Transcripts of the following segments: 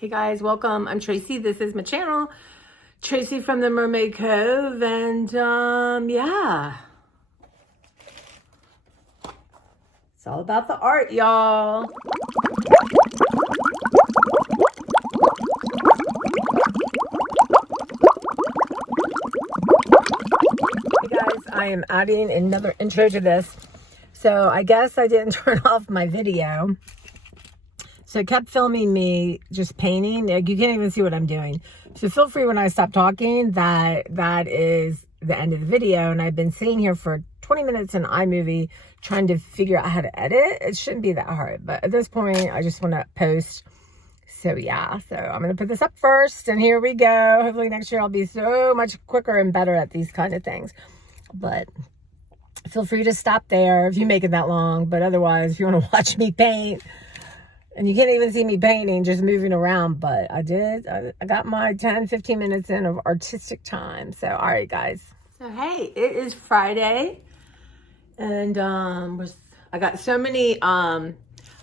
Hey guys, welcome. I'm Tracy. This is my channel, Tracy from the Mermaid Cove, and yeah, it's all about the art, y'all. Hey guys, I am adding another intro to this. So I guess I didn't turn off my video. So it kept filming me just painting. Like, you can't even see what I'm doing. So feel free when I stop talking that is the end of the video. And I've been sitting here for 20 minutes in iMovie trying to figure out how to edit. It shouldn't be that hard. But at this point, I just want to post. So yeah, so I'm going to put this up first. And here we go. Hopefully next year I'll be so much quicker and better at these kind of things. But feel free to stop there if you make it that long. But otherwise, if you want to watch me paint, and you can't even see me painting, just moving around. But I got my 10, 15 minutes in of artistic time. So, all right, guys. So, hey, it is Friday. And I got so many, I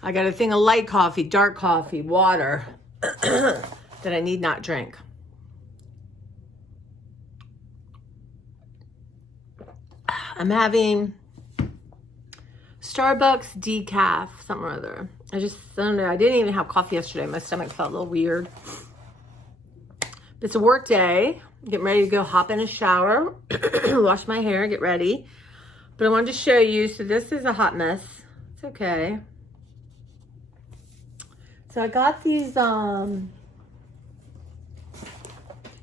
got a thing of light coffee, dark coffee, water that I need not drink. I'm having Starbucks decaf, something or other. I don't know. I didn't even have coffee yesterday. My stomach felt a little weird. It's a work day. I'm getting ready to go hop in a shower, wash my hair, get ready. But I wanted to show you. So this is a hot mess. It's okay. So I got these, and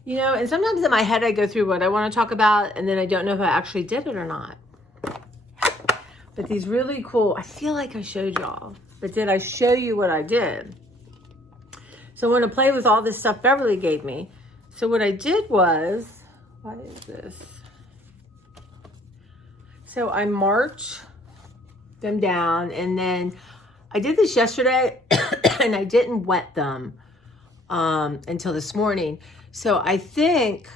sometimes in my head I go through what I want to talk about, and then I don't know if I actually did it or not. But these really cool, I feel like I showed y'all. But did I show you what I did? So I want to play with all this stuff Beverly gave me. So what I did was, what is this? So I marked them down, and then I did this yesterday and I didn't wet them until this morning. So I think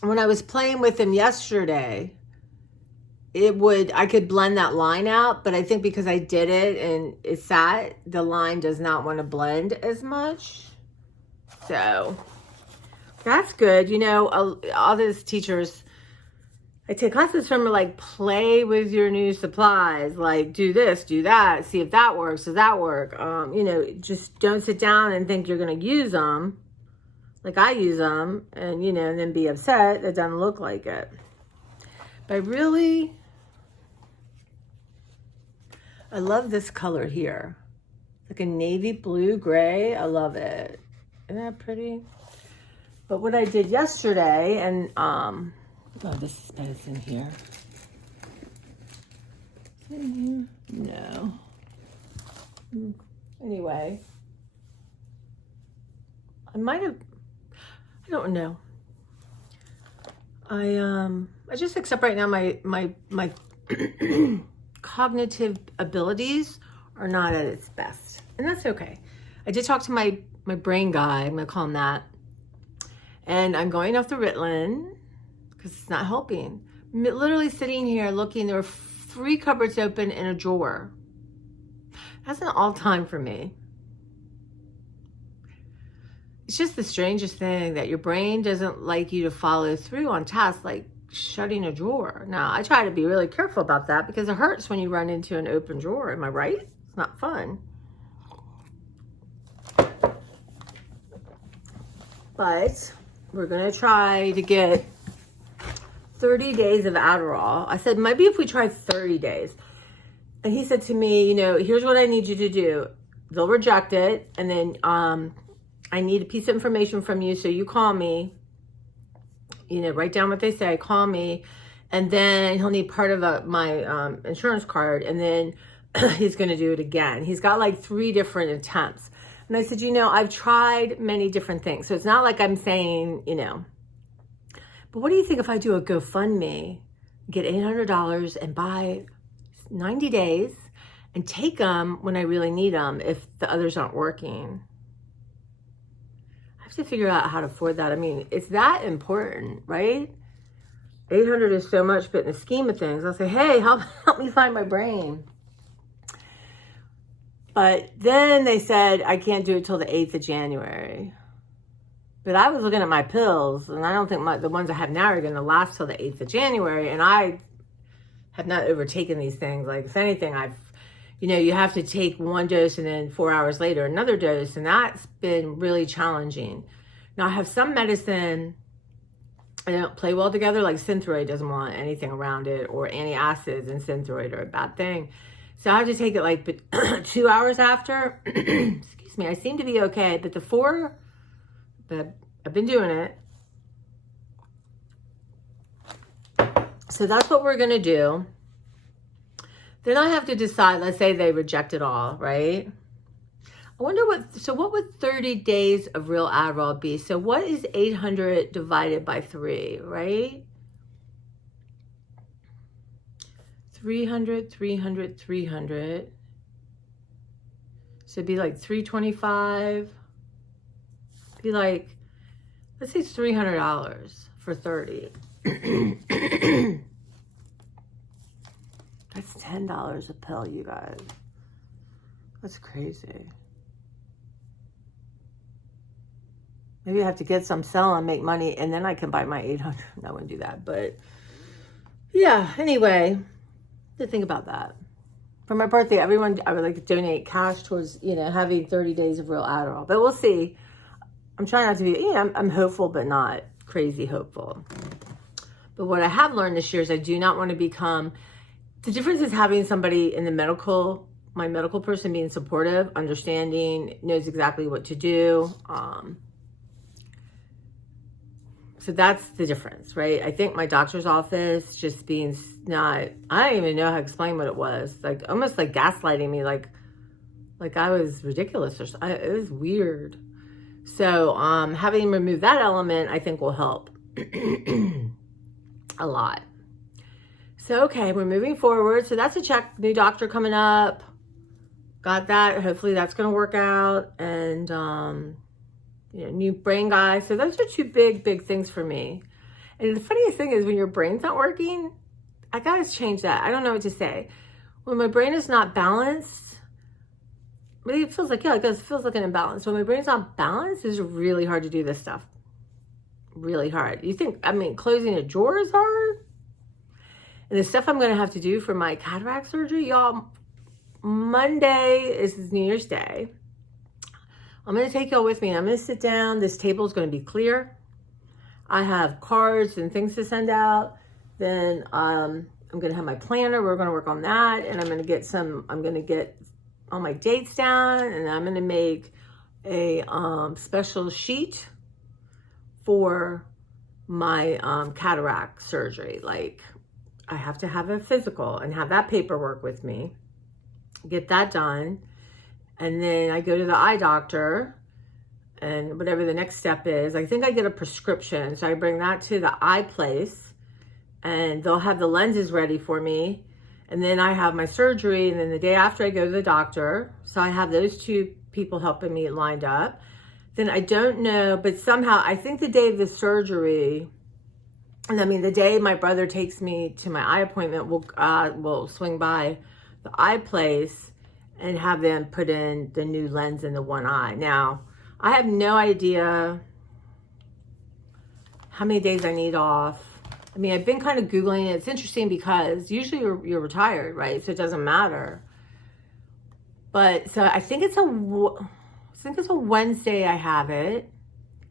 when I was playing with them yesterday, I could blend that line out, but I think because I did it and it sat, the line does not want to blend as much. So that's good. All these teachers, I take classes from are like, play with your new supplies, like do this, do that, see if that works. Does that work? Just don't sit down and think you're going to use them like I use them and then be upset that doesn't look like it. But I love this color here. It's like a navy blue gray. I love it. Isn't that pretty? But what I did yesterday, and this is in here. Is it in here? No. Anyway, I don't know. I just accept right now my cognitive abilities are not at its best, and that's okay. I did talk to my brain guy, I'm gonna call him that, and I'm going off the Ritalin because it's not helping. I'm literally sitting here looking, there were 3 cupboards open in a drawer. That's an all-time for me. It's just the strangest thing that your brain doesn't like you to follow through on tasks like shutting a drawer. Now, I try to be really careful about that because it hurts when you run into an open drawer. Am I right? It's not fun. But we're going to try to get 30 days of Adderall. I said, maybe if we try 30 days. And he said to me, here's what I need you to do. They'll reject it. And then I need a piece of information from you. So you call me. Write down what they say, call me, and then he'll need part of my insurance card, and then he's going to do it again. He's got like 3 different attempts. And I said, I've tried many different things. So it's not like I'm saying, but what do you think if I do a GoFundMe, get $800 and buy 90 days and take them when I really need them if the others aren't working? To figure out how to afford that. I mean, it's that important, right? 800 is so much, but in the scheme of things, I'll say, hey, help me find my brain. But then they said I can't do it till the 8th of January. But I was looking at my pills, and I don't think the ones I have now are going to last till the 8th of January. And I have not overtaken these things. Like, if anything, you have to take one dose and then 4 hours later another dose. And that's been really challenging. Now, I have some medicine, I don't play well together. Like Synthroid doesn't want anything around it, or antacids and Synthroid are a bad thing. So I have to take it like 2 hours after. Excuse me. I seem to be okay. But but I've been doing it. So that's what we're going to do. Then I have to decide, let's say they reject it all, right? I wonder what would 30 days of real Adderall be? So what is 800 divided by 3, right? 300, 300, 300. So it'd be like 325. Be like, let's say it's $300 for 30. That's $10 a pill, you guys. That's crazy. Maybe I have to get some, sell and make money, and then I can buy my 800. No, I wouldn't do that. But yeah, anyway, to think about that. For my birthday, I would like to donate cash towards, having 30 days of real Adderall. But we'll see. I'm trying not to be, I'm hopeful, but not crazy hopeful. But what I have learned this year is I do not want to become, the difference is having somebody in my medical person being supportive, understanding, knows exactly what to do. So that's the difference, right? I think my doctor's office just being I don't even know how to explain what it was. Like, almost like gaslighting me, like I was ridiculous, it was weird. So having removed that element, I think will help a lot. So, okay, we're moving forward. So that's a check. New doctor coming up. Got that. Hopefully that's going to work out. And, new brain guy. So those are two big things for me. And the funniest thing is when your brain's not working, I got to change that. I don't know what to say. When my brain is not balanced, maybe it feels like, it feels like an imbalance. When my brain's not balanced, it's really hard to do this stuff. Really hard. You think, closing a drawer is hard? And the stuff I'm going to have to do for my cataract surgery, y'all, Monday is New Year's Day. I'm going to take y'all with me. I'm going to sit down. This table is going to be clear. I have cards and things to send out. Then I'm going to have my planner. We're going to work on that. And I'm going to get all my dates down. And I'm going to make a special sheet for my cataract surgery. Like, I have to have a physical and have that paperwork with me. Get that done. And then I go to the eye doctor, and whatever the next step is, I think I get a prescription. So I bring that to the eye place, and they'll have the lenses ready for me. And then I have my surgery, and then the day after I go to the doctor. So I have those two people helping me lined up. Then I don't know, but somehow I think the day of the surgery, the day my brother takes me to my eye appointment, we'll swing by the eye place and have them put in the new lens in the one eye. Now, I have no idea how many days I need off. I've been kind of Googling it. It's interesting because usually you're retired, right? So it doesn't matter. But so I think it's a Wednesday I have it.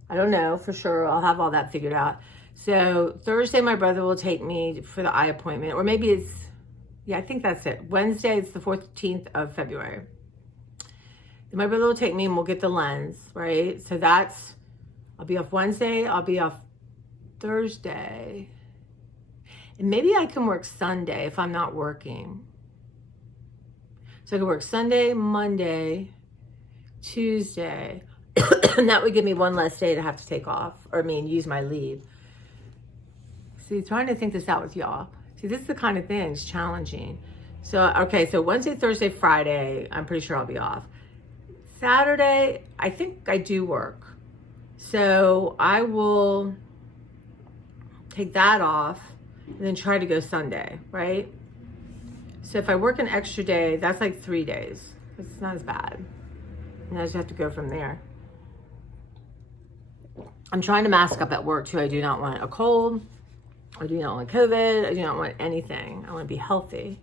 I don't know for sure. I'll have all that figured out. So Thursday, my brother will take me for the eye appointment, or maybe I think that's it. Wednesday, it's the 14th of February. Then my brother will take me and we'll get the lens, right? So I'll be off Wednesday. I'll be off Thursday. And maybe I can work Sunday if I'm not working. So I can work Sunday, Monday, Tuesday. And that would give me one less day to have to take off, use my leave. See, trying to think this out with y'all. See, this is the kind of thing, it's challenging. So Wednesday, Thursday, Friday, I'm pretty sure I'll be off. Saturday, I think I do work. So I will take that off and then try to go Sunday, right? So if I work an extra day, that's like 3 days. It's not as bad. And I just have to go from there. I'm trying to mask up at work too. I do not want a cold. I do not want COVID. I do not want anything. I want to be healthy.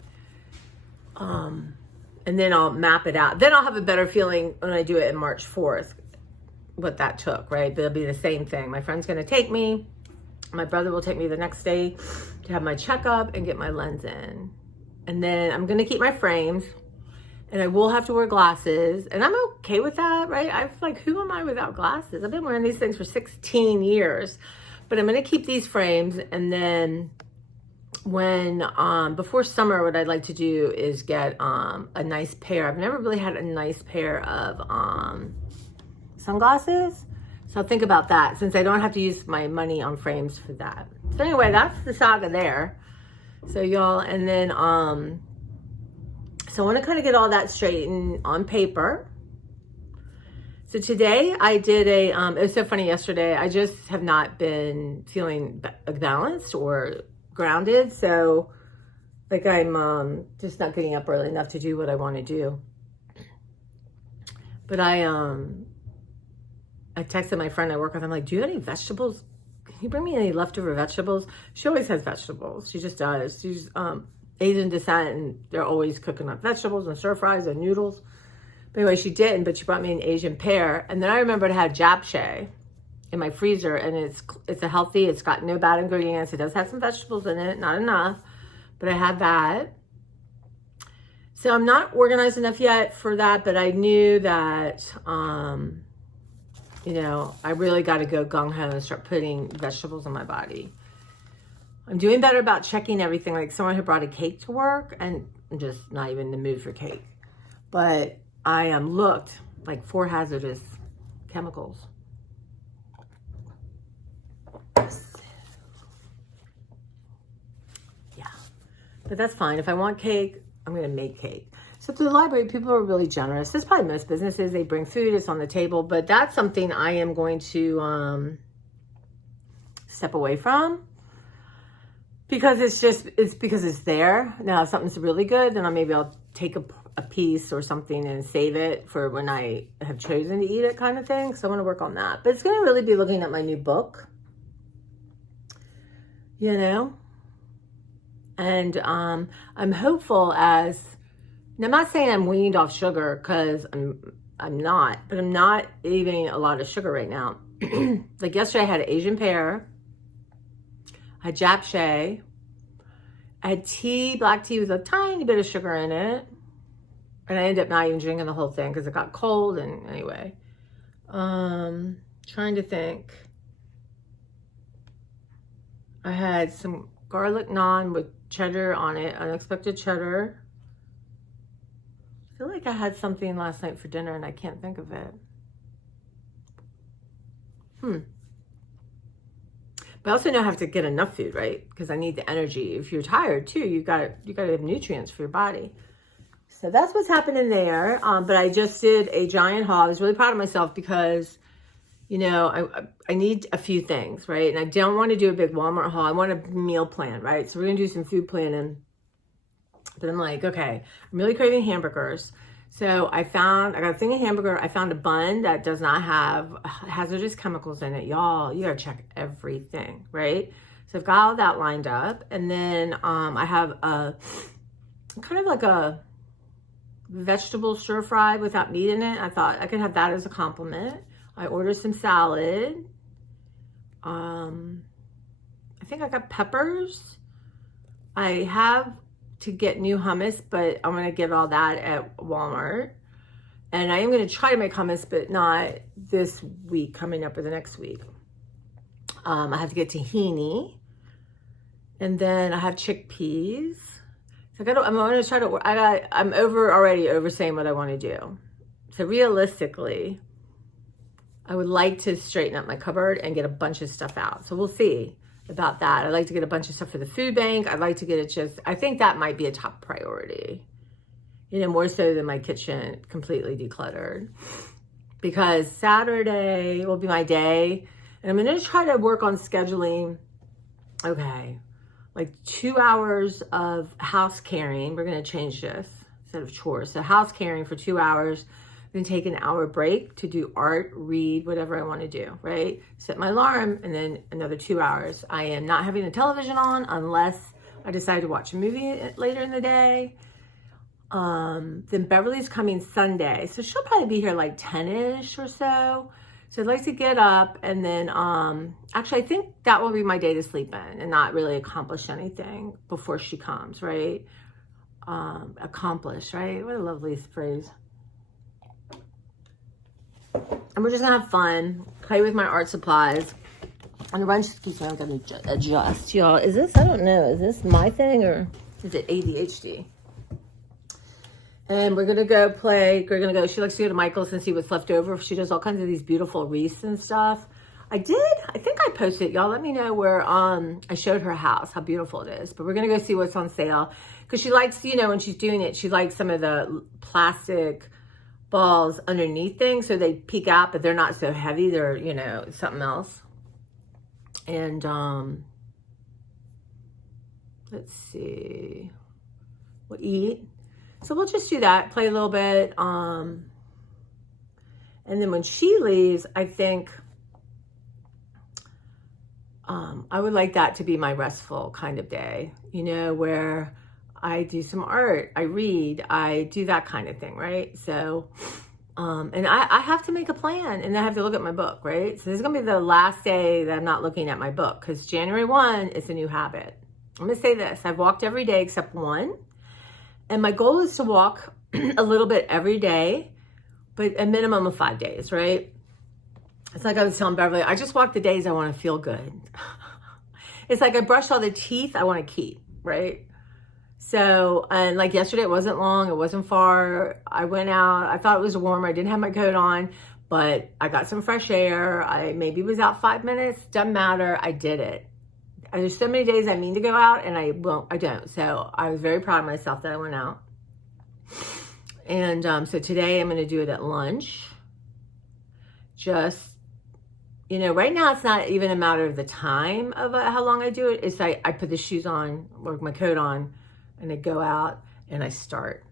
And then I'll map it out. Then I'll have a better feeling when I do it in March 4th, what that took, right? But it'll be the same thing. My friend's going to take me. My brother will take me the next day to have my checkup and get my lens in. And then I'm going to keep my frames. And I will have to wear glasses. And I'm okay with that, right? I'm like, who am I without glasses? I've been wearing these things for 16 years. But I'm going to keep these frames. And then when, before summer, what I'd like to do is get a nice pair. I've never really had a nice pair of sunglasses. So I'll think about that since I don't have to use my money on frames for that. So anyway, that's the saga there. So y'all, and then, so I want to kind of get all that straightened on paper. So today I did it was so funny yesterday. I just have not been feeling balanced or grounded. So like I'm just not getting up early enough to do what I want to do. But I texted my friend I work with. I'm like, do you have any vegetables? Can you bring me any leftover vegetables? She always has vegetables. She just does. She's Asian descent, and they're always cooking up vegetables and stir fries and noodles. But anyway, she didn't, but she brought me an Asian pear. And then I remembered I had japchae in my freezer, and it's a healthy, it's got no bad ingredients. It does have some vegetables in it, not enough, but I had that. So I'm not organized enough yet for that, but I knew that, you know, I really got to go gung-ho and start putting vegetables in my body. I'm doing better about checking everything. Like someone had brought a cake to work, and I'm just not even in the mood for cake. But I looked like 4 hazardous chemicals. Yeah, but that's fine. If I want cake, I'm going to make cake. So at the library, people are really generous. That's probably most businesses. They bring food, it's on the table, but that's something I am going to step away from. Because it's because it's there. Now, if something's really good, then maybe I'll take a piece or something and save it for when I have chosen to eat it kind of thing. So I want to work on that. But it's going to really be looking at my new book, you know. And I'm hopeful as, and I'm not saying I'm weaned off sugar because I'm not, but I'm not eating a lot of sugar right now. Like yesterday I had an Asian pear. I had japchae. I had tea, black tea with a tiny bit of sugar in it. And I ended up not even drinking the whole thing because it got cold. And anyway, trying to think. I had some garlic naan with cheddar on it, unexpected cheddar. I feel like I had something last night for dinner and I can't think of it. But I also know I have to get enough food, right? Because I need the energy. If you're tired too, you gotta have nutrients for your body. So that's what's happening there. But I just did a giant haul. I was really proud of myself because, you know, I need a few things, right? And I don't want to do a big Walmart haul. I want a meal plan, right? So we're gonna do some food planning. But I'm like, okay, I'm really craving hamburgers. So I got a thing of hamburger. I found a bun that does not have hazardous chemicals in it. Y'all, you gotta check everything, right? So I've got all that lined up. And then I have a kind of like a vegetable stir fry without meat in it. I thought I could have that as a compliment. I ordered some salad. I think I got peppers. I have to get new hummus, but I'm gonna get all that at Walmart. And I am gonna try to make hummus, but not this week, coming up or the next week. I have to get tahini. And then I have chickpeas. So I'm gonna try to, I'm already over saying what I wanna do. So realistically, I would like to straighten up my cupboard and get a bunch of stuff out. So we'll see about that. I'd like to get a bunch of stuff for the food bank. I'd like to get it I think that might be a top priority, you know, more so than my kitchen completely decluttered, because Saturday will be my day. And I'm going to try to work on scheduling, okay, like 2 hours of house carrying. We're going to change this. instead of chores. So house caring for 2 hours, then take an hour break to do art, read, whatever I want to do, right? Set my alarm, and then another 2 hours. I am not having the television on unless I decide to watch a movie later in the day. Then Beverly's coming Sunday, so she'll probably be here like 10-ish or so. So I'd like to get up, and then actually I think that will be my day to sleep in and not really accomplish anything before she comes, right? Accomplish, right? What a lovely phrase. And we're just gonna have fun, play with my art supplies. And the wrench keeps on gonna adjust, y'all. Is this, I don't know, is this my thing or is it ADHD? And we're gonna go play, she likes to go to Michael's and see what's left over. She does all kinds of these beautiful wreaths and stuff. I think I posted, y'all let me know where, I showed her house, how beautiful it is. But we're gonna go see what's on sale. Cause she likes, you know, when she's doing it, she likes some of the plastic balls underneath things. So they peek out, but they're not so heavy. They're, you know, something else. And, let's see, we'll eat. So we'll just do that, play a little bit. And then when she leaves, I think I would like that to be my restful kind of day, you know, where I do some art, I read, I do that kind of thing, right? So, and I have to make a plan, and I have to look at my book, right? So this is gonna be the last day that I'm not looking at my book, because January 1 is a new habit. I'm gonna say this, I've walked every day except one. And my goal is to walk a little bit every day, but a minimum of 5 days, right? It's like I was telling Beverly, I just walk the days I want to feel good. It's like I brushed all the teeth I want to keep, right? So, and like yesterday, it wasn't long, it wasn't far. I went out, I thought it was warmer, I didn't have my coat on, but I got some fresh air. I maybe was out 5 minutes, doesn't matter, I did it. There's so many days I mean to go out and I don't. So I was very proud of myself that I went out. And so today I'm going to do it at lunch. Just, you know, right now it's not even a matter of the time of how long I do it. It's I put the shoes on or my coat on and I go out and I start.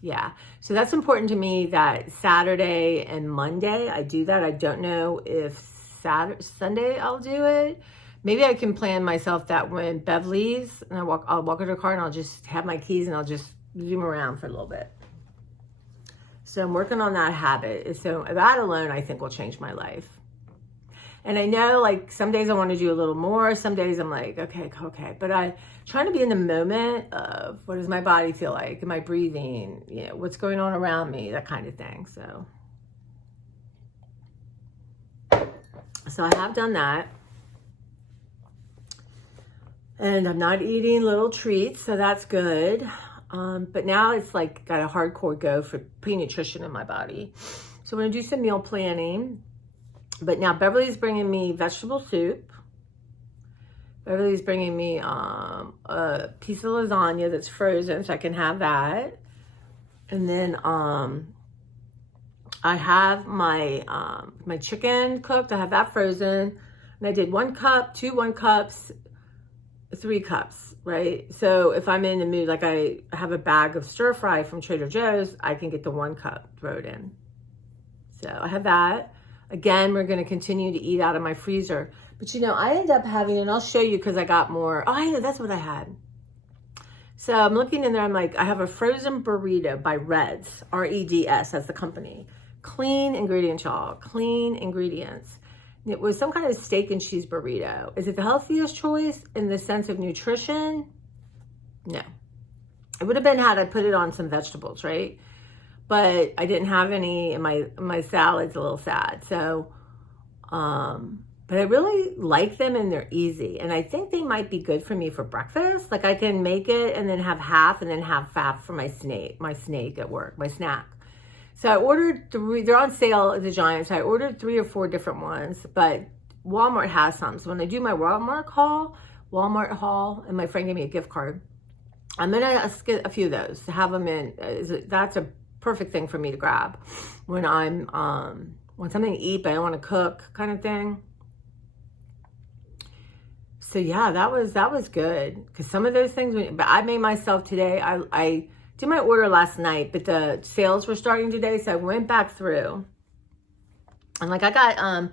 Yeah. So that's important to me that Saturday and Monday I do that. I don't know if Sunday I'll do it. Maybe I can plan myself that when Bev leaves and I'll walk her to her car and I'll just have my keys and I'll just zoom around for a little bit. So I'm working on that habit. So that alone, I think will change my life. And I know like some days I want to do a little more. Some days I'm like, okay. But I'm trying to be in the moment of what does my body feel like? Am I breathing? You know, what's going on around me? That kind of thing. So I have done that. And I'm not eating little treats, so that's good. But now it's like got a hardcore go for putting nutrition in my body. So I'm gonna do some meal planning. But now Beverly's bringing me vegetable soup. Beverly's bringing me a piece of lasagna that's frozen, so I can have that. And then I have my my chicken cooked. I have that frozen. And I did 1 cup, 2 1 cups, 3 cups, right? So if I'm in the mood, like I have a bag of stir fry from Trader Joe's, I can get the 1 cup, throw it in. So I have that. Again, we're going to continue to eat out of my freezer. But you know, I end up having, and I'll show you because I got more. Oh, I know, that's what I had. So I'm looking in there, I'm like, I have a frozen burrito by Reds, R-E-D-S, that's the company. Clean ingredients, y'all, clean ingredients. It was some kind of steak and cheese burrito. Is it the healthiest choice in the sense of nutrition? No. It would have been had I put it on some vegetables, right? But I didn't have any, and my salad's a little sad. So, but I really like them and they're easy. And I think they might be good for me for breakfast. Like I can make it and then have half and then have half for my snake at work, my snack. So I ordered 3, they're on sale at the Giant. So I ordered 3 or 4 different ones, but Walmart has some. So when I do my Walmart haul, and my friend gave me a gift card, I'm gonna get a few of those to have them in. That's a perfect thing for me to grab when I'm, want something to eat, but I don't want to cook kind of thing. So yeah, that was good. Cause some of those things, but I made myself today, I did my order last night, but the sales were starting today, so I went back through. And like I got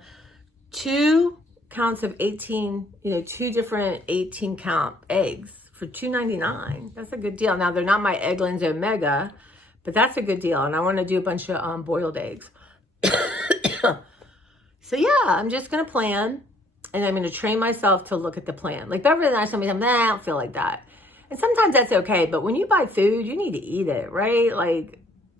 2 counts of 18, 2 different 18 count eggs for $2.99. That's a good deal. Now they're not my Eggland's Omega, but that's a good deal. And I want to do a bunch of boiled eggs. So yeah, I'm just going to plan, and I'm going to train myself to look at the plan. Like Beverly and I, sometimes, I don't feel like that. And sometimes that's okay, but when you buy food, you need to eat it, right? Like,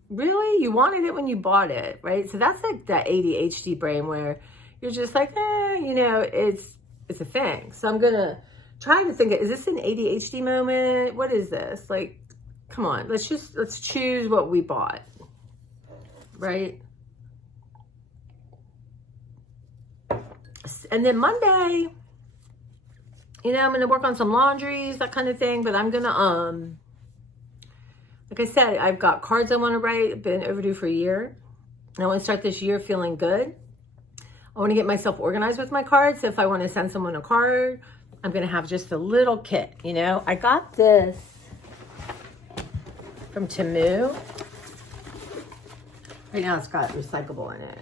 really? You wanted it when you bought it, right? So that's like that ADHD brain where you're just like, it's a thing. So I'm going to try to think, is this an ADHD moment? What is this? Like, come on, let's choose what we bought, right? And then Monday, I'm going to work on some laundries, that kind of thing. But I'm going to, like I said, I've got cards I want to write. I've been overdue for a year. I want to start this year feeling good. I want to get myself organized with my cards. So if I want to send someone a card, I'm going to have just a little kit, I got this from Temu. Right now it's got recyclable in it.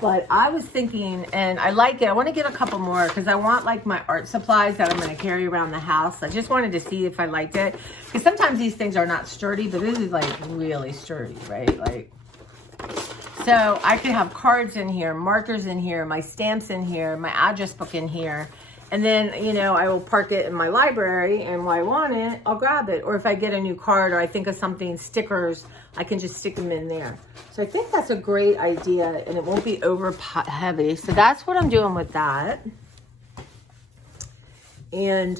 But I was thinking, and I like it. I want to get a couple more because I want like my art supplies that I'm going to carry around the house. I just wanted to see if I liked it. Because sometimes these things are not sturdy, but this is like really sturdy, right? Like, so I could have cards in here, markers in here, my stamps in here, my address book in here. And then, I will park it in my library, and when I want it, I'll grab it. Or if I get a new card or I think of something, stickers, I can just stick them in there. So I think that's a great idea, and it won't be over heavy. So that's what I'm doing with that. And,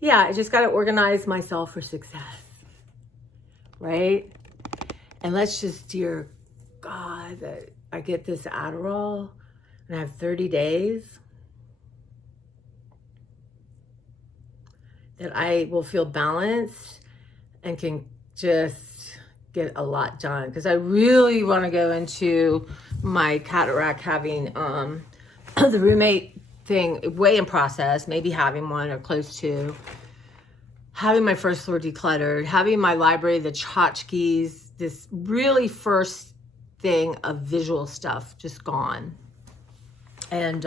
yeah, I just got to organize myself for success, right? And let's just, dear God, that I get this Adderall and I have 30 days. That I will feel balanced and can just get a lot done. Because I really want to go into my cataract having the roommate thing way in process, maybe having one or close to. Having my first floor decluttered, having my library, the tchotchkes, this really first thing of visual stuff just gone. And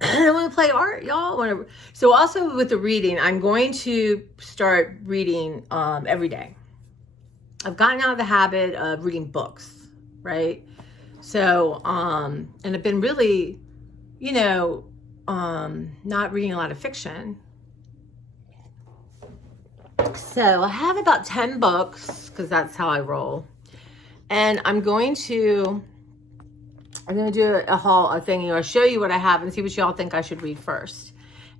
I want to play art, y'all. So also with the reading, I'm going to start reading every day. I've gotten out of the habit of reading books, right? So, and I've been really, not reading a lot of fiction. So I have about 10 books because that's how I roll. And I'm going to do a haul, a thing, I'll show you what I have and see what y'all think I should read first.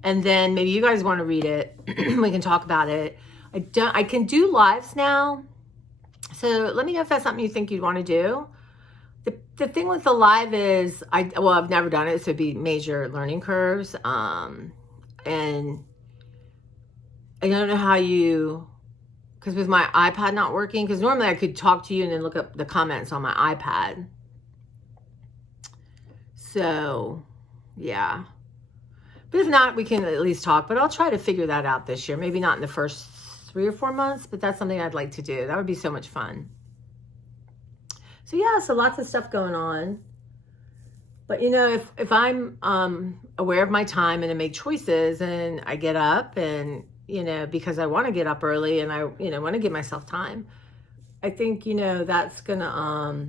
And then maybe you guys want to read it. We can talk about it. I can do lives now. So let me know if that's something you think you'd want to do. The thing with the live is, I've never done it, so it'd be major learning curves. And I don't know how because with my iPad not working, because normally I could talk to you and then look up the comments on my iPad. So, yeah. But if not, we can at least talk. But I'll try to figure that out this year. Maybe not in the first 3 or 4 months, but that's something I'd like to do. That would be so much fun. So, yeah, so lots of stuff going on. But, if I'm aware of my time and I make choices and I get up and, because I want to get up early and I, want to give myself time, I think, that's going to...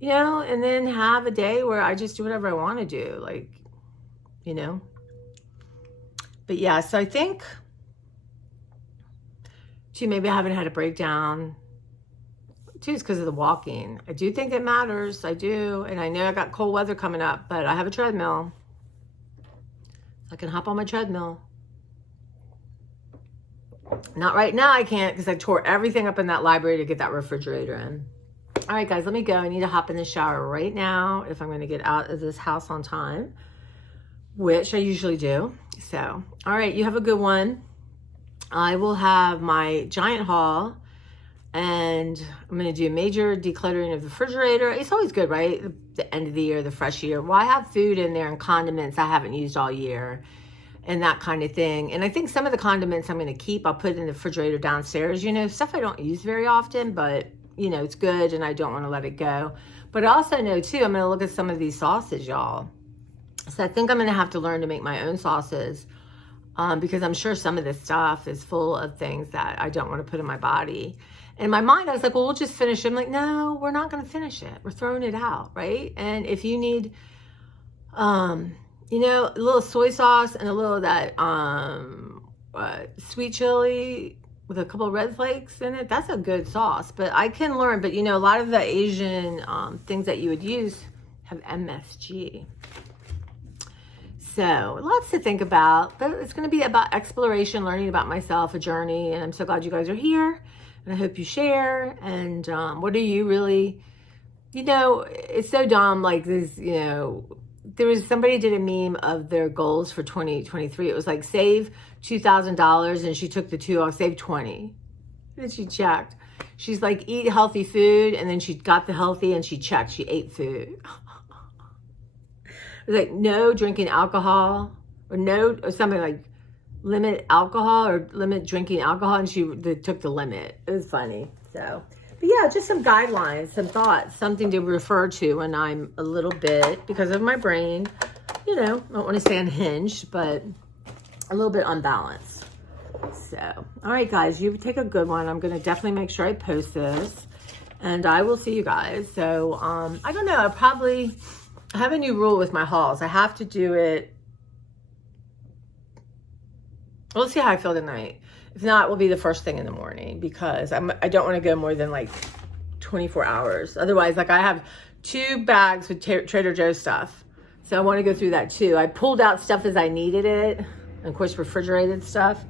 and then have a day where I just do whatever I want to do, But yeah, so I think, too, maybe I haven't had a breakdown, too, it's because of the walking. I do think it matters, I do, and I know I got cold weather coming up, but I have a treadmill. I can hop on my treadmill. Not right now, I can't, because I tore everything up in that library to get that refrigerator in. All right, guys, let me go. I need to hop in the shower right now if I'm going to get out of this house on time, which I usually do. So, all right, you have a good one. I will have my giant haul, and I'm going to do a major decluttering of the refrigerator. It's always good, right? The end of the year, the fresh year. Well, I have food in there and condiments I haven't used all year. and that kind of thing. And I think some of the condiments I'm going to keep. I'll put in the refrigerator downstairs, you know, stuff I don't use very often, but you know, it's good and I don't want to let it go. But I also know too, I'm going to look at some of these sauces, y'all. So I think I'm going to have to learn to make my own sauces, because I'm sure some of this stuff is full of things that I don't want to put in my body. In my mind, I was like, well, we'll just finish it. I'm like, no, we're not going to finish it. We're throwing it out, right? And if you need, you know, a little soy sauce and a little of that sweet chili with a couple of red flakes in it, that's a good sauce. But I can learn. But, you know, a lot of the Asian things that you would use have MSG. So lots to think about, but it's going to be about exploration, learning about myself, a journey. And I'm so glad you guys are here, and I hope you share. And what are you really, you know, it's so dumb. Like this, you know, there was somebody did a meme of their goals for 2023. It was like save $2,000, and she took the two off, save 20. And she checked. She's like, eat healthy food, and then she got the healthy, and she checked. She ate food. It was like no drinking alcohol, or something like limit alcohol or limit drinking alcohol, and they took the limit. It was funny. So, but yeah, just some guidelines, some thoughts, something to refer to when I'm a little bit, because of my brain, you know, I don't want to say unhinged, but a little bit unbalanced. So, all right, guys, you take a good one. I'm going to definitely make sure I post this, and I will see you guys. So, I don't know. I have a new rule with my hauls. I have to do it. We'll see how I feel tonight. If not, it will be the first thing in the morning, because I don't want to go more than like 24 hours. Otherwise, like I have 2 bags with Trader Joe's stuff. So I want to go through that too. I pulled out stuff as I needed it. And of course, refrigerated stuff.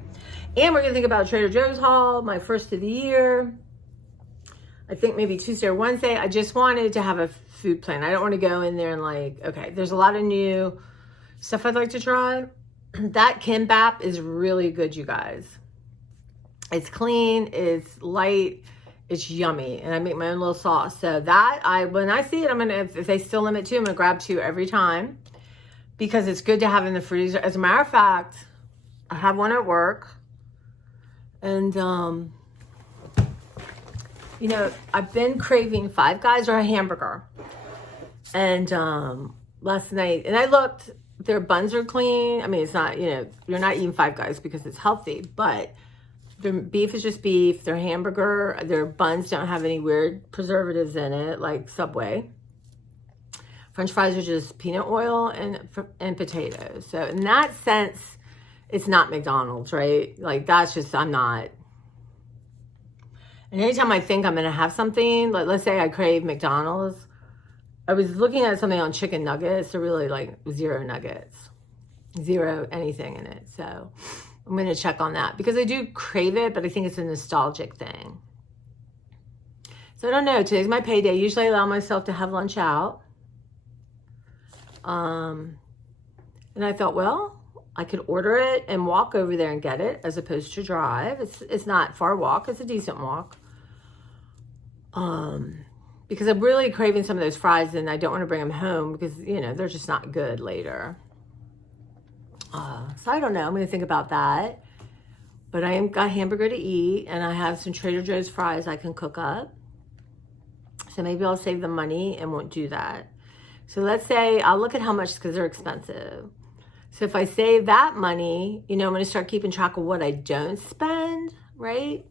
And we're going to think about Trader Joe's haul, my first of the year. I think maybe Tuesday or Wednesday. I just wanted to have a food plan. I don't want to go in there and like, okay, there's a lot of new stuff I'd like to try. That kimbap is really good, you guys. It's clean, it's light, it's yummy, and I make my own little sauce. So that when I see it, I'm gonna, if they still limit 2, I'm gonna grab 2 every time, because it's good to have in the freezer. As a matter of fact, I have one at work, and you know, I've been craving Five Guys or a hamburger. And last night, and I looked, their buns are clean. I mean, it's not, you know, you're not eating Five Guys because it's healthy, but their beef is just beef. Their hamburger, their buns don't have any weird preservatives in it, like Subway. French fries are just peanut oil and potatoes. So in that sense, it's not McDonald's, right? Like that's just, I'm not. And anytime I think I'm going to have something, like let's say I crave McDonald's, I was looking at something on chicken nuggets. They're really like 0 nuggets, 0 anything in it. So I'm going to check on that, because I do crave it, but I think it's a nostalgic thing. So I don't know. Today's my payday. Usually I allow myself to have lunch out. And I thought, well, I could order it and walk over there and get it as opposed to drive. It's not far walk. It's a decent walk. Because I'm really craving some of those fries, and I don't want to bring them home because, you know, they're just not good later. So I don't know. I'm going to think about that. But I got hamburger to eat, and I have some Trader Joe's fries I can cook up. So maybe I'll save the money and won't do that. So let's say I'll look at how much, because they're expensive. So if I save that money, you know, I'm going to start keeping track of what I don't spend, right?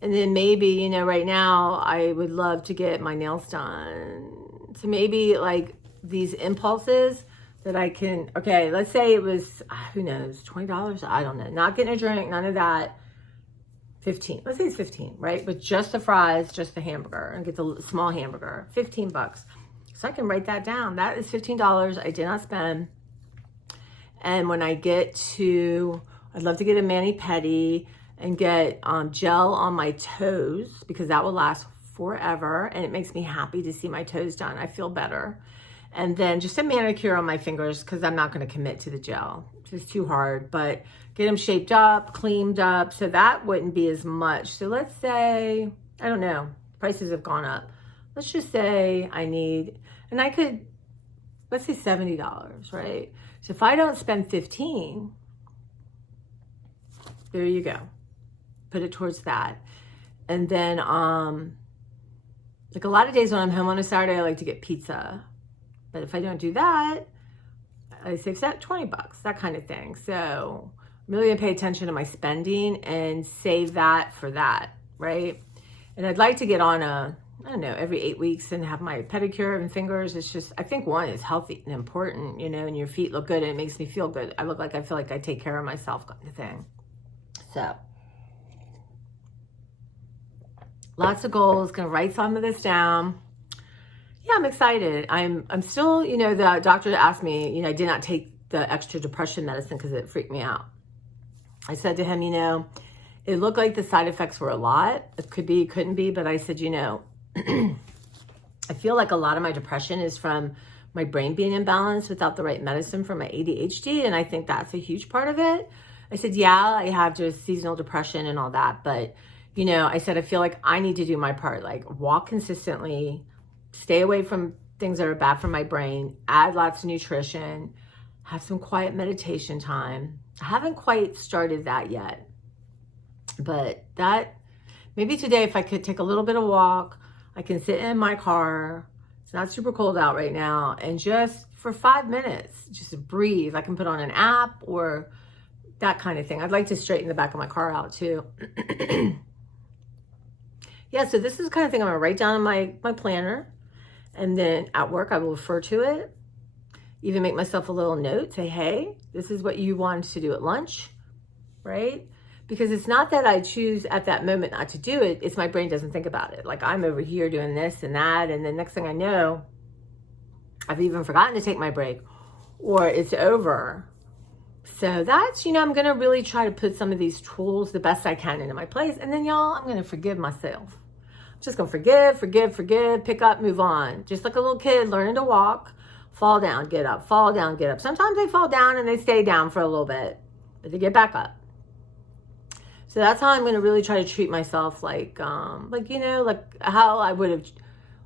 And then maybe, you know, right now I would love to get my nails done. So maybe like these impulses that I can, okay, let's say it was, who knows, $20? I don't know. Not getting a drink, none of that. 15. Let's say it's 15, right? With just the fries, just the hamburger, and get the small hamburger. $15. So I can write that down. That is $15 I did not spend. And when I get to, I'd love to get a mani-pedi and get gel on my toes, because that will last forever. And it makes me happy to see my toes done. I feel better. And then just a manicure on my fingers, because I'm not going to commit to the gel. It's just too hard. But get them shaped up, cleaned up. So that wouldn't be as much. So let's say, I don't know, prices have gone up. Let's just say I need, and I could, let's say $70, right? So if I don't spend 15, There you go. Put it towards that. And then, like a lot of days when I'm home on a Saturday, I like to get pizza. But if I don't do that, I save that $20, that kind of thing. So I'm really gonna pay attention to my spending and save that for that, right? And I'd like to get on I don't know, every 8 weeks and have my pedicure and fingers. It's just, I think one is healthy and important, you know, and your feet look good and it makes me feel good. I feel like I take care of myself kind of thing. So lots of goals, gonna write some of this down. Yeah, I'm excited. I'm still, you know, the doctor asked me, you know, I did not take the extra depression medicine because it freaked me out. I said to him, you know, it looked like the side effects were a lot. It could be, couldn't be, but I said, you know, I feel like a lot of my depression is from my brain being imbalanced without the right medicine for my ADHD. And I think that's a huge part of it. I said, yeah, I have just seasonal depression and all that. But, you know, I said, I feel like I need to do my part, like walk consistently, stay away from things that are bad for my brain, add lots of nutrition, have some quiet meditation time. I haven't quite started that yet, but that maybe today, if I could take a little bit of walk, I can sit in my car. It's not super cold out right now. And just for 5 minutes, just breathe. I can put on an app or that kind of thing. I'd like to straighten the back of my car out too. Yeah, so this is the kind of thing I'm gonna write down in my planner. And then at work, I will refer to it. Even make myself a little note, say, hey, this is what you wanted to do at lunch, right? Because it's not that I choose at that moment not to do it. It's my brain doesn't think about it. Like I'm over here doing this and that. And then next thing I know, I've even forgotten to take my break or it's over. So that's, you know, I'm going to really try to put some of these tools the best I can into my place. And then y'all, I'm going to forgive myself. I'm just going to forgive, pick up, move on. Just like a little kid learning to walk, fall down, get up, fall down, get up. Sometimes they fall down and they stay down for a little bit, but they get back up. So that's how I'm going to really try to treat myself like, you know, like how I would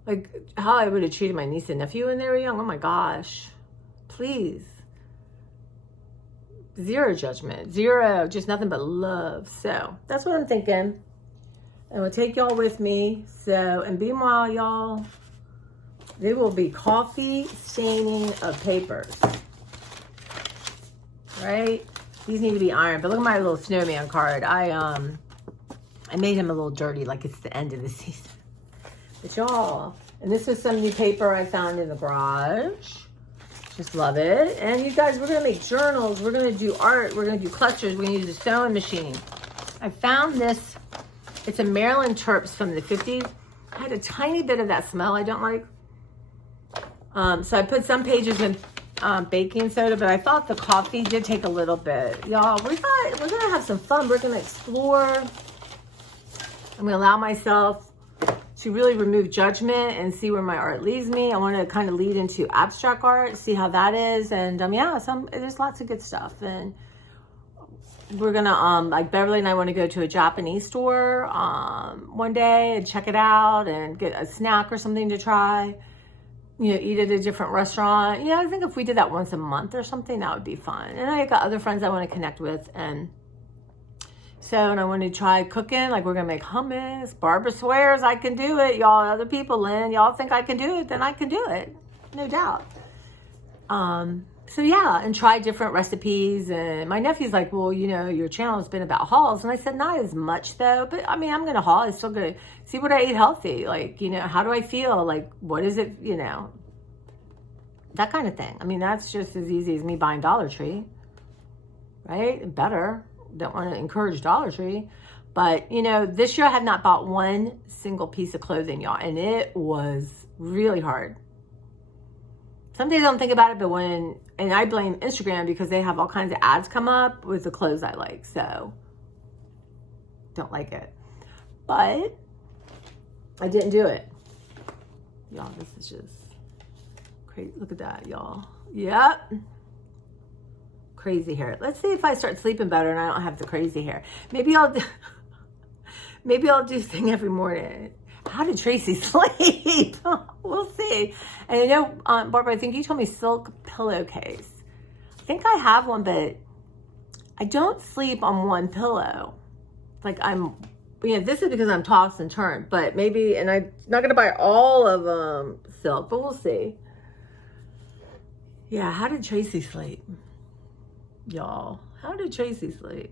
have treated my niece and nephew when they were young. Oh my gosh, please. Zero judgment, zero, just nothing but love. So that's what I'm thinking. And we'll take y'all with me. So, and meanwhile, y'all, there will be coffee staining of papers, right? These need to be ironed. But look at my little snowman card. I made him a little dirty, like it's the end of the season. But y'all, and this was some new paper I found in the garage. Just love it. And you guys, we're going to make journals. We're going to do art. We're going to do clusters. We're going to use a sewing machine. I found this. It's a Maryland Terps from the 50s. I had a tiny bit of that smell I don't like. So I put some pages in baking soda, but I thought the coffee did take a little bit. Y'all, we're going to have some fun. We're going to explore. I'm going to allow myself to really remove judgment and see where my art leads me. I want to kind of lead into abstract art, see how that is. And yeah, there's lots of good stuff. And we're going to, like Beverly and I want to go to a Japanese store one day and check it out and get a snack or something to try. You know, eat at a different restaurant. Yeah, I think if we did that once a month or something, that would be fun. And I got other friends I want to connect with. And I want to try cooking. Like we're going to make hummus. Barbara swears I can do it. Y'all, other people, Lynn, y'all think I can do it, then I can do it. No doubt. So yeah, and try different recipes. And my nephew's like, well, you know, your channel has been about hauls. And I said, not as much though. But I mean, I'm going to haul. I'm still going to see what I eat healthy. Like, you know, how do I feel? Like, what is it, you know, that kind of thing. I mean, that's just as easy as me buying Dollar Tree, right? Better. Don't want to encourage Dollar Tree. But, you know, this year I have not bought one single piece of clothing, y'all. And it was really hard. Some days I don't think about it, but and I blame Instagram because they have all kinds of ads come up with the clothes I like. So, don't like it. But, I didn't do it. Y'all, this is just crazy. Look at that, y'all. Yep. Crazy hair. Let's see if I start sleeping better and I don't have the crazy hair. Maybe I'll do a thing every morning. How did Tracy sleep? We'll see. And I know, Barbara, I think you told me silk pillowcase. I think I have one, but I don't sleep on one pillow. Like this is because I'm tossed and turned, but maybe, and I'm not going to buy all of them silk, but we'll see. Yeah, how did Tracy sleep? Y'all, how did Tracy sleep?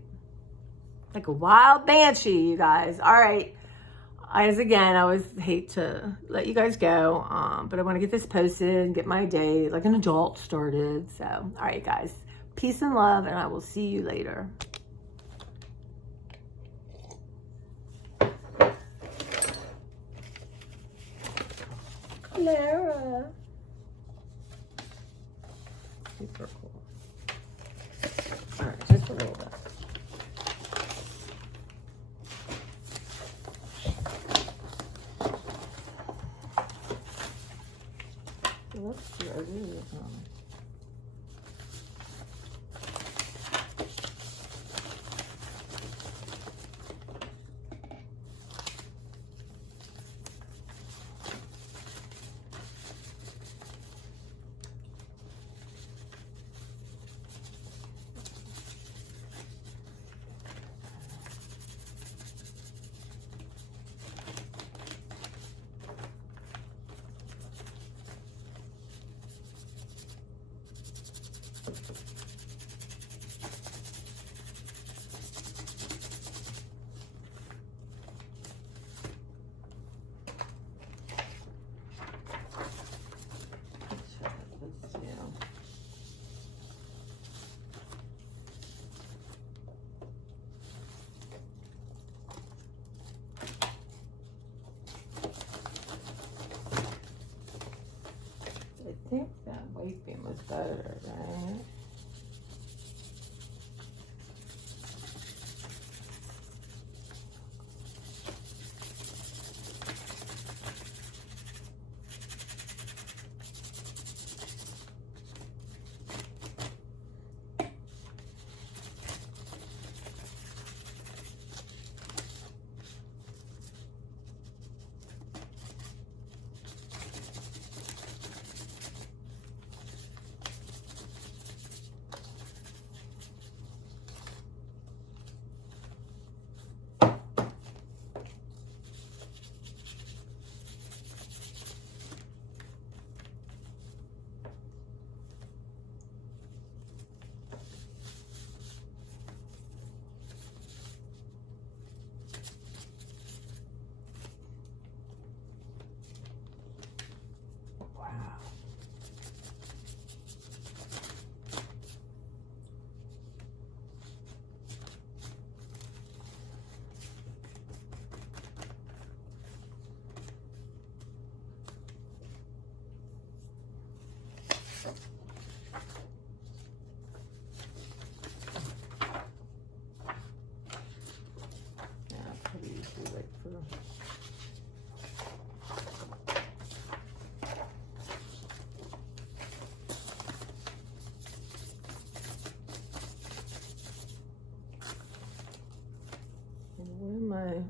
Like a wild banshee, you guys. All right. As again, I always hate to let you guys go, but I want to get this posted and get my day like an adult started. So, all right, guys. Peace and love, and I will see you later. Clara. Super cool. All right, just a little bit. Let's see. I think that weight beam was better, right? Where am I?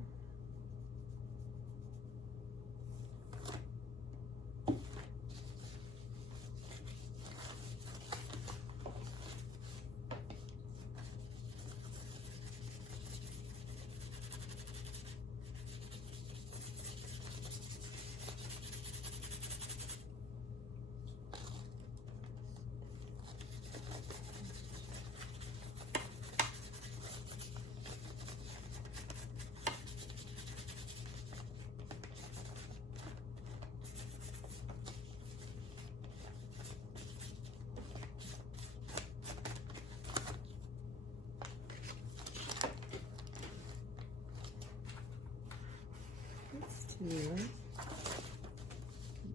Here.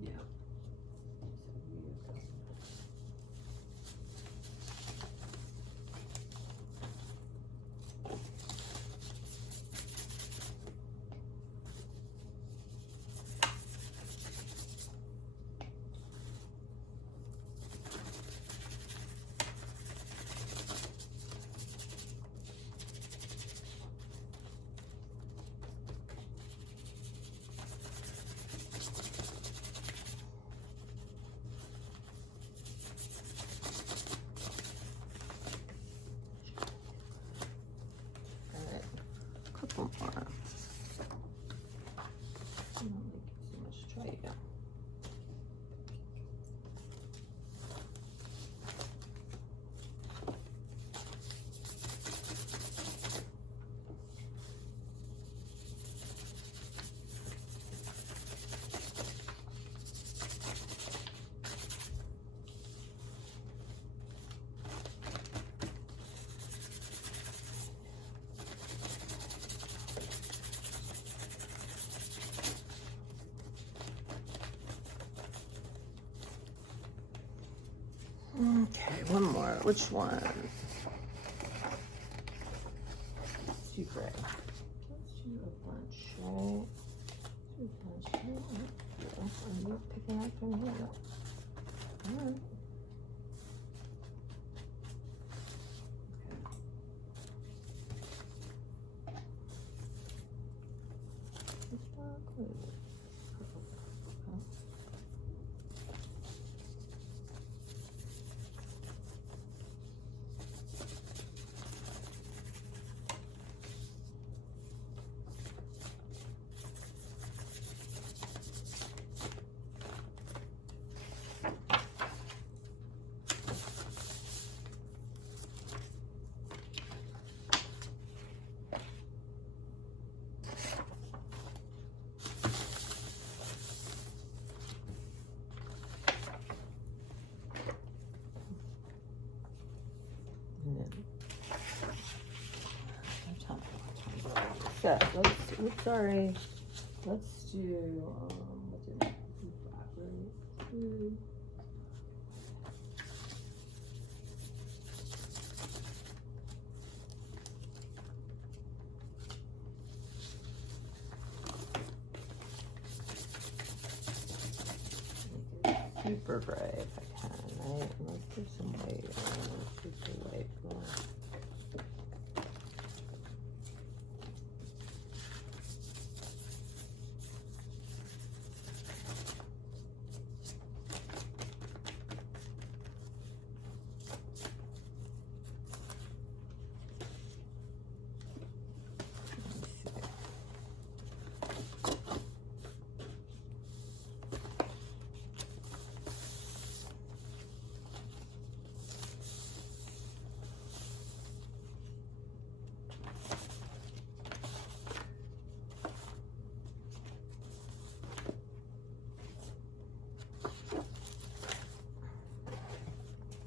Yeah. Okay, one more. Which one? Let's do gray. Let's do a bunch, right? Do a bunch. Are you picking up from here? All right. So let's, oops, sorry. Let's do, what did I do? Blackberry. Super gray if I can, right? Let's do some white. Super white.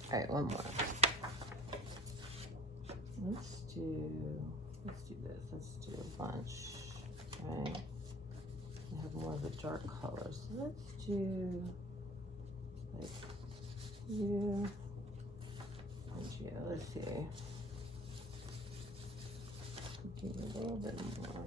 All right, one more. Let's do this. Let's do a bunch, right? I have more of a dark color, so let's do like you and you. Let's see. Do a little bit more.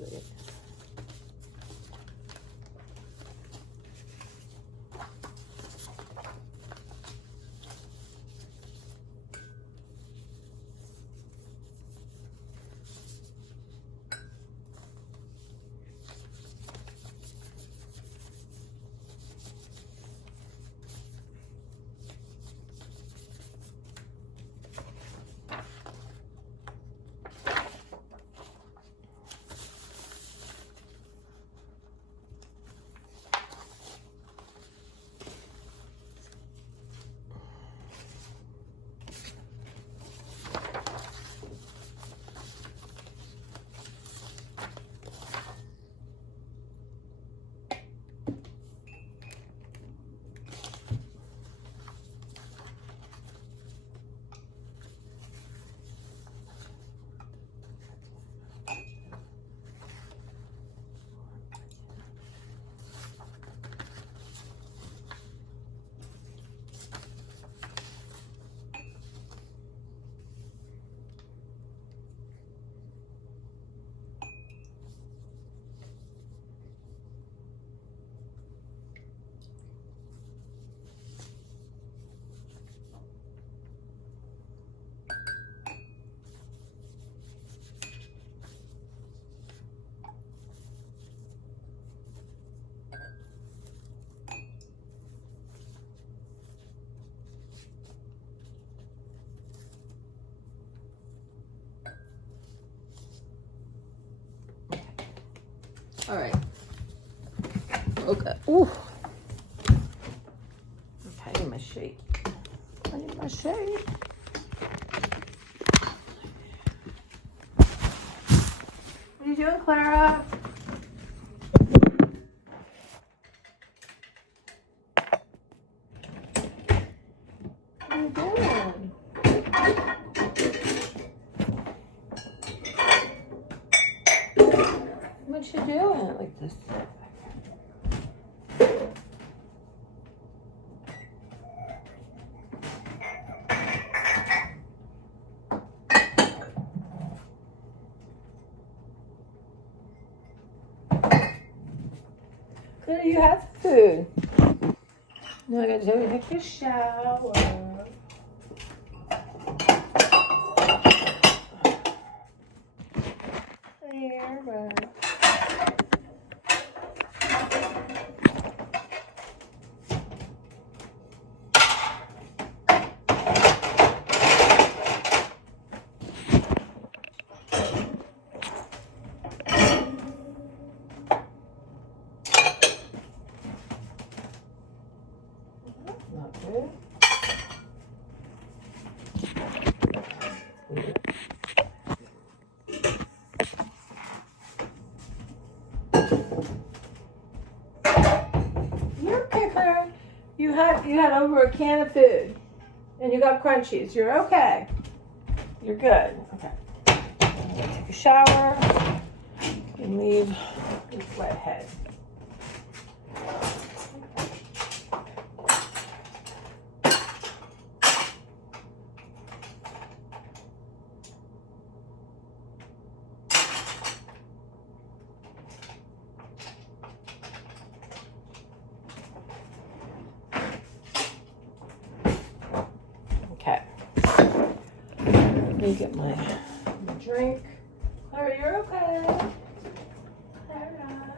It. All right. Okay. Ooh. Okay, I need my shake. I need my shake. What are you doing, Clara? What are you doing? What you doing like this? Good, you have food. Now I gotta take a shower. There, right. Not good. You're okay, Clara. You had over a can of food, and you got crunchies. You're okay. You're good. Okay. I'm gonna take a shower and leave this wet head. Okay. Let me get my drink. Clara, you're okay. Clara.